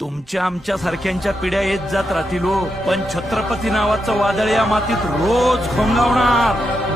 तुमच्या आमच्या सारख्यांच्या पिढ्या येत जात राहतील हो, पण छत्रपती नावाचं वादळ या मातीत रोज घोंगावणार.